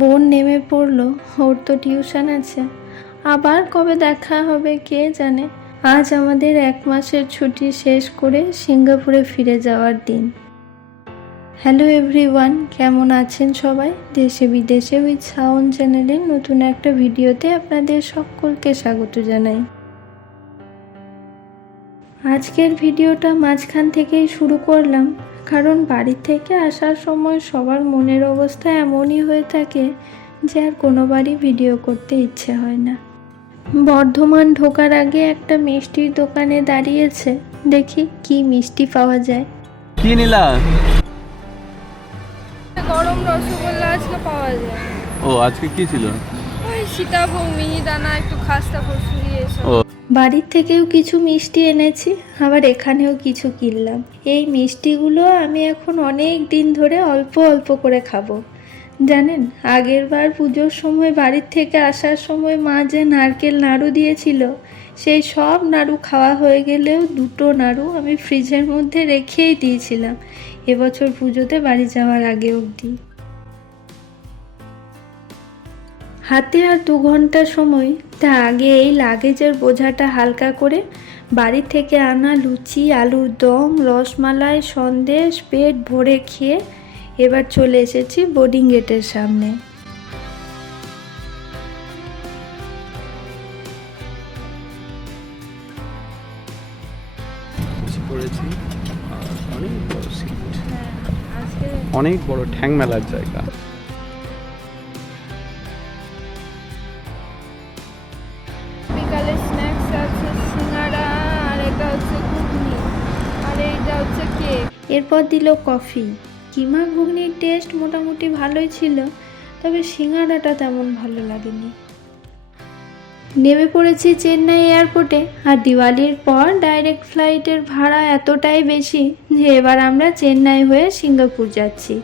বোন নেমে পড়লো, ওর তো টিউশন আছে। আবার কবে দেখা হবে কে জানে। আজ আমাদের 1 মাসের ছুটি শেষ করে সিঙ্গাপুরে ফিরে যাওয়ার দিন। হ্যালো এভরিওয়ান, কেমন আছেন সবাই? দেশে বিদেশে উইথ সাউন্ড চ্যানেলের নতুন একটা ভিডিওতে আপনাদের সকলকে স্বাগত জানাই। আজকের ভিডিওটা মাঝখান থেকেই শুরু করলাম, কারণ বাড়ি থেকে আসার সময় সবার মনের অবস্থা এমনই হয়ে থাকে যে আর কোনোবারই ভিডিও করতে ইচ্ছে হয় না। বর্ধমান ঢোকার আগে একটা মিষ্টির দোকানে দাঁড়িয়েছে, দেখি কি মিষ্টি পাওয়া যায়। কি নিলা? গরম রসগোল্লা আজকে পাওয়া যায়। ও আজকে কি ছিল? ওই সীতাভোগ, মিহিদানা, একটু খাস্তা কচুরি এসব। ও বাড়ির থেকেও কিছু মিষ্টি এনেছি, আবার এখানেও কিছু কিনলাম। এই মিষ্টিগুলো আমি এখন অনেক দিন ধরে অল্প অল্প করে খাবো। জানেন, আগের বার পুজোর সময় বাড়ির থেকে আসার সময় মা যে নারকেল নাড়ু দিয়েছিল, সেই সব নাড়ু খাওয়া হয়ে গেলেও 2টো নাড়ু আমি ফ্রিজের মধ্যে রেখেই দিয়েছিলাম এবছর পুজোতে বাড়ি যাওয়ার আগে অবধি। হাতে আর 2 ঘন্টা সময়, তা আগে এই লাগেজের বোঝাটা হালকা করে বাড়ি থেকে আনা লুচি, আলুর দম, রসমালাই, সন্দেশ পেট ভরে খেয়ে এবার চলে এসেছি বোর্ডিং গেটের সামনে। করেছি অনেক বড় সিট, আজকে অনেক বড় ঠ্যাং মেলার জায়গা। বিকালে স্ন্যাক্স আছে, সিঙ্গাড়া, আর এটা হচ্ছে ঘুগনি, আর এইটা হচ্ছে কেক। এরপর দিল কফি। কিমা ঘুগনির টেস্ট মোটামুটি ভালোই ছিল, তবে সিঙ্গাড়াটা তেমন ভালো লাগেনি। নেমে পড়েছি চেন্নাই এয়ারপোর্টে, আর দিওয়ালির পর ডাইরেক্ট ফ্লাইটের ভাড়া এতটাই বেশি যে এবার আমরা চেন্নাই হয়ে সিঙ্গাপুর যাচ্ছি।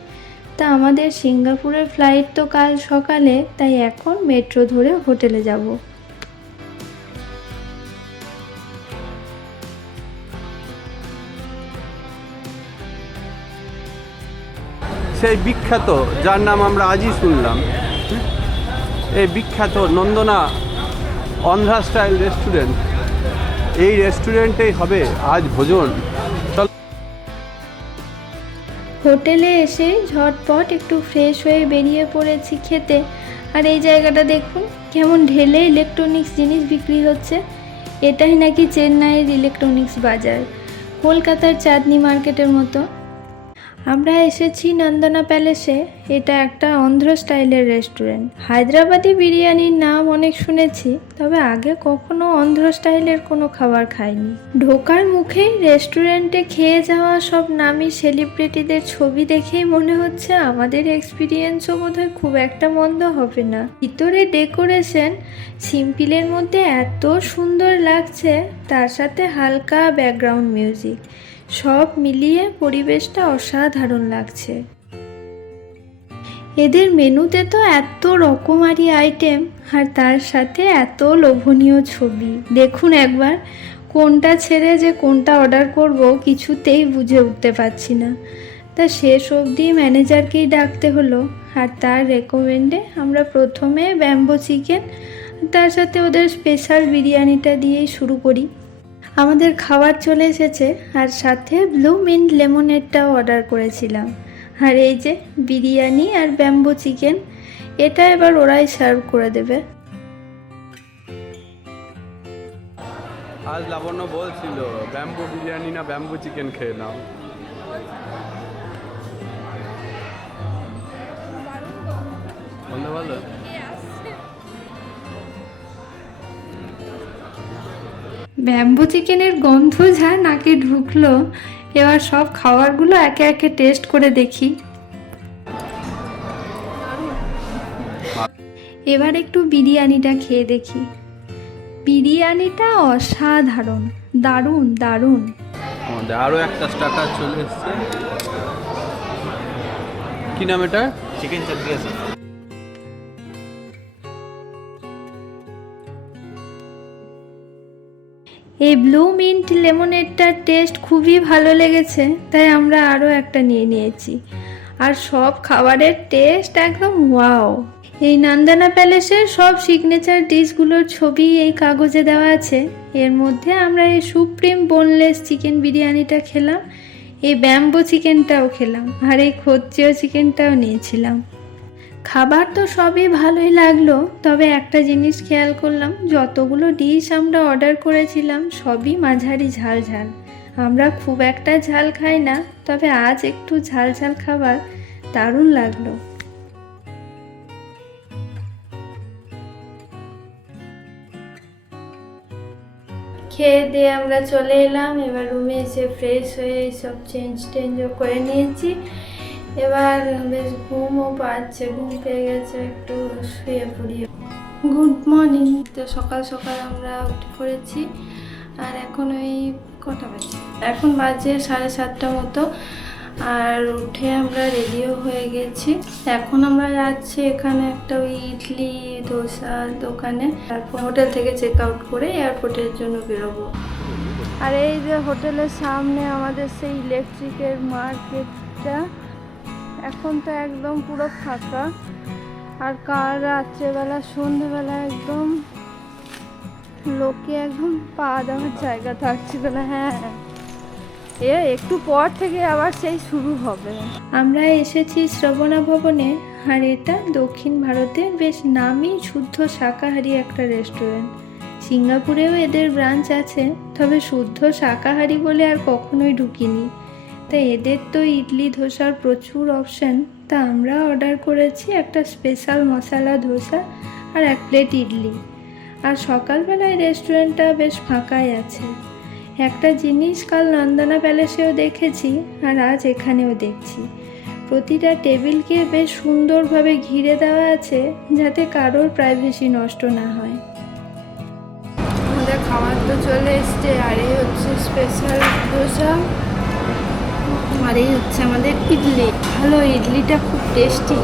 তা আমাদের সিঙ্গাপুরের ফ্লাইট তো কাল সকালে, তাই এখন মেট্রো ধরে হোটেলে যাব। সেই বিখ্যাত, যার নাম আমরা আজই শুনলাম, এই বিখ্যাত নন্দনা অন্ধ্রা স্টাইল রেস্টুরেন্ট, এই রেস্টুরেন্টেই হবে আজ ভোজন। চল। হোটেলে এসে ঝটপট একটু ফ্রেশ হয়ে বেরিয়ে পড়েছি খেতে। আর এই জায়গাটা দেখুন, কেমন ঢেলে ইলেকট্রনিক্স জিনিস বিক্রি হচ্ছে। এটাই নাকি চেন্নাইয়ের ইলেকট্রনিক্স বাজার, কলকাতার চাঁদনি মার্কেটের মতো। আমরা এসেছি নন্দনা প্যালেসে। এটা একটা অন্ধ্র স্টাইলের রেস্টুরেন্ট। হায়দ্রাবাদি বিরিয়ানির নাম অনেক শুনেছি, তবে আগে কখনো অন্ধ্র স্টাইলের কোনো খাবার খাইনি। ঢোকার মুখেই রেস্টুরেন্টে খেয়ে যাওয়া সব নামী সেলিব্রিটিদের ছবি দেখেই মনে হচ্ছে আমাদের এক্সপিরিয়েন্সও বোধহয় খুব একটা মন্দ হবে না। ভিতরে ডেকোরেশন সিম্পলের মধ্যে এত সুন্দর লাগছে, তার সাথে হালকা ব্যাকগ্রাউন্ড মিউজিক, সব মিলিয়ে পরিবেশটা অসাধারণ লাগছে। এদের মেনুতে তো এত রকমারি আইটেম, আর তার সাথে এত লোভনীয় ছবি। দেখুন একবার, কোনটা ছেড়ে যে কোনটা অর্ডার করব কিছুতেই বুঝে উঠতে পারছি না। তা শেষ অবধি ম্যানেজারকেই ডাকতে হলো, আর তার রেকমেন্ডে আমরা প্রথমে ব্যাম্বো চিকেন, তার সাথে ওদের স্পেশাল বিরিয়ানিটা দিয়েই শুরু করি। আমাদের খাবার চলে এসেছে, আর সাথে ব্লু মিন্ট লেমনেডটাও অর্ডার করেছিলাম। আর এই যে বিরিয়ানি আর ব্যাম্বো চিকেন, এটা এবার ওরাই সার্ভ করে দেবে। আজ লাবণ্য বলছিল ব্যাম্বু বিরিয়ানি না ব্যাম্বু চিকেন খেয়ে নাও। বলতে ভালো। ব্যাম্বো চিকেনের গন্ধ যা নাকে ঢুকলো, এবার সব খাবারগুলো একে একে টেস্ট করে দেখি। এবার একটু বিরিয়ানিটা খেয়ে দেখি। বিরিয়ানিটা অসাধারণ, দারুণ দারুণ। আমাদের আরও একটা স্টার্টার চলে এসছে। কি নাম এটা? চিকেন চাকরি আছে। এই ব্লু মিন্ট লেমনেডটার টেস্ট খুবই ভালো লেগেছে, তাই আমরা আরও একটা নিয়ে নিয়েছি। আর সব খাবারের টেস্ট একদম ওয়াও। এই নন্দনা প্যালেসের সব সিগনেচার ডিশগুলোর ছবি এই কাগজে দেওয়া আছে। এর মধ্যে আমরা এই সুপ্রিম বোনলেস চিকেন বিরিয়ানিটা খেলাম, এই ব্যাম্বো চিকেনটাও খেলাম, আর এই খোচ্চিও চিকেনটাও নিয়েছিলাম। খাবার তো সবই ভালোই লাগলো, তবে একটা জিনিস খেয়াল করলাম, যতগুলো ডিশ আমরা অর্ডার করেছিলাম সবই মাঝারি ঝাল ঝাল। আমরা খুব একটা ঝাল খাই না, তবে আজ একটু ঝাল ঝাল খাবার দারুণ লাগলো। খেয়ে দিয়ে আমরা চলে এলাম। এবার রুমে এসে ফ্রেশ হয়ে সব চেঞ্জও করে নিয়েছি। এবার বেশ ঘুমও পাচ্ছে, ঘুম পেয়ে গেছে, একটু শুয়ে পড়ি। Good morning. তো সকাল সকাল আমরা উঠে পড়েছি, আর এখন ওই কটা বাজে, এখন বাজে 7:30 মতো। আর উঠে আমরা রেডিও হয়ে গেছি। এখন আমরা যাচ্ছি এখানে একটা ওই ইডলি ধোসার দোকানে, তারপর হোটেল থেকে চেক আউট করে এয়ারপোর্টের জন্য বেরোবো। আর এই যে হোটেলের সামনে আমাদের সেই ইলেকট্রিকের মার্কেটটা, এখন তো একদম পুরো ফাঁকা। আর কাল রাত্রেবেলা সন্ধ্যেবেলা একদম লোকে একদম পা দেওয়ার জায়গা থাকছিল না। হ্যাঁ, একটু পর থেকে আবার সেই শুরু হবে। আমরা এসেছি শ্রবণা ভবনে, আর এটা দক্ষিণ ভারতের বেশ নামী শুদ্ধ শাকাহারি একটা রেস্টুরেন্ট। সিঙ্গাপুরেও এদের ব্রাঞ্চ আছে, তবে শুদ্ধ শাকাহারি বলে আর কখনোই ঢুকিনি। তাই এদের তো ইডলি ধোসার প্রচুর অপশান। তা আমরা অর্ডার করেছি একটা স্পেশাল মশলা ধোসা আর 1 প্লেট ইডলি। আর সকালবেলায় রেস্টুরেন্টটা বেশ ফাঁকাই আছে। একটা জিনিস কাল নন্দনা প্যালেসেও দেখেছি, আর আজ এখানেও দেখছি, প্রতিটা টেবিলকে বেশ সুন্দরভাবে ঘিরে দেওয়া আছে, যাতে কারোর প্রাইভেসি নষ্ট না হয়। আমাদের খাবার তো চলে এসছে, আর এই হচ্ছে স্পেশাল ধোসা, আর এই হচ্ছে আমাদের ইডলি। ভালো, ইডলিটা খুব টেস্টি।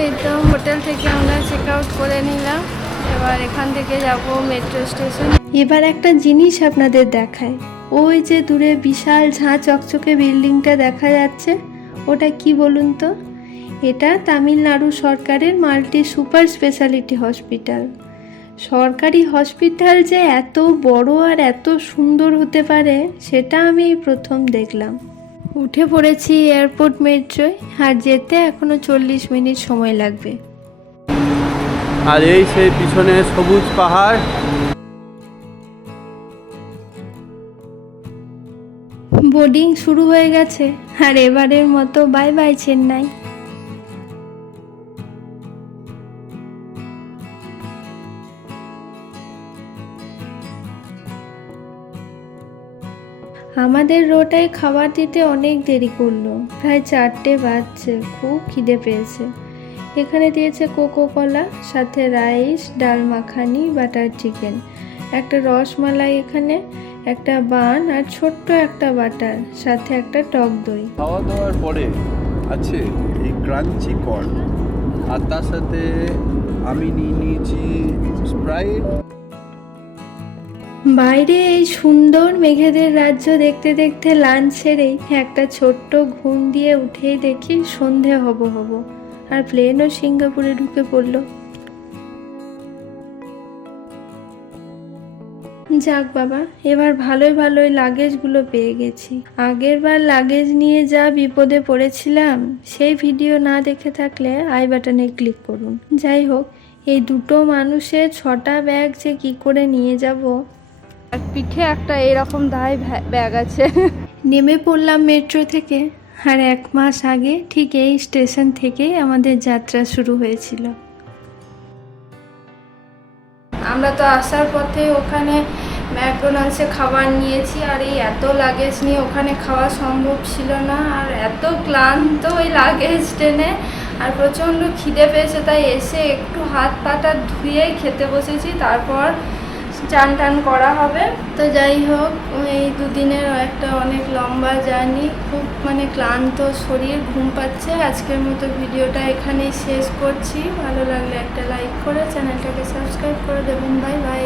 এই তো হোটেল থেকে আমরা চেক আউট করে নিলাম। এবার এখান থেকে যাব মেট্রো স্টেশন। এবার একটা জিনিস আপনাদের দেখায়, ওই যে দূরে বিশাল ঝাঁ চকচকে বিল্ডিংটা দেখা যাচ্ছে, ওটা কি বলুন তো? এটা তামিলনাড়ু সরকারের মাল্টি সুপার স্পেশালিটি হসপিটাল। সরকারি হসপিটাল যে এত বড় আর এত সুন্দর হতে পারে, সেটা আমি এই প্রথম দেখলাম। উঠে পড়েছি এয়ারপোর্ট মেট্রোয়, আর যেতে এখনো 40 মিনিট সময় লাগবে। আর এই সেই পিছনে সবুজ পাহাড়। বোর্ডিং শুরু হয়ে গেছে, আর এবারের মতো বাই বাই চেন্নাই। আমাদের রোটায় খাবার দিতে অনেক দেরি করলো, প্রায় 4টে বাজছে। খুব খিদে পেয়েছে। এখানে দিয়েছে কোকো কলা, সাথে রাইস, ডাল মাখানি, বাটার চিকেন, একটা রসমালাই, এখানে একটা বান, আর ছোট্ট একটা বাটার, সাথে একটা টক দই। খাওয়া দাওয়ার পরে আছে এই ক্রাঞ্চি কর্ন, আর তার সাথে আমি নিয়ে নিয়েছি স্প্রাইট। বাইরে এই সুন্দর মেঘেদের রাজ্য দেখতে দেখতে লাঞ্চ সেরেই একটা ছোট্ট ঘুম দিয়ে উঠেই দেখি সন্ধে হব, আর প্লেনও সিঙ্গাপুরে ঢুকে পড়ল। যাক বাবা, এবার ভালোই লাগেজগুলো পেয়ে গেছি। আগের বার লাগেজ নিয়ে যা বিপদে পড়েছিলাম, সেই ভিডিও না দেখে থাকলে আই বাটনে ক্লিক করুন। যাই হোক, এই দুটো মানুষের 6টা ব্যাগ যে কি করে নিয়ে যাব। আর পিঠে একটা এরকম দায় ব্যাগ আছে। নেমে পড়লাম মেট্রো থেকে, আর 1 মাস আগে ঠিক এই স্টেশন থেকেই আমাদের যাত্রা শুরু হয়েছিল। আমরা তো আসার পথে ওখানে ম্যাকডোনাল্ডসে খাবার নিয়েছি, আর এই এত লাগেজ নিয়ে ওখানে খাওয়া সম্ভব ছিল না। আর এত ক্লান্ত ওই লাগেজ টেনে, আর প্রচণ্ড খিদে পেয়েছে, তাই এসে একটু হাত পাটা ধুয়েই খেতে বসেছি। তারপর চান টান করা হবে। তো যাই হোক, এই দুদিনের একটা অনেক লম্বা জার্নি, খুব মানে ক্লান্ত শরীর, ঘুম পাচ্ছে। আজকের মতো ভিডিওটা এখানেই শেষ করছি। ভালো লাগলে একটা লাইক করে চ্যানেলটাকে সাবস্ক্রাইব করে দেবেন। Bye bye.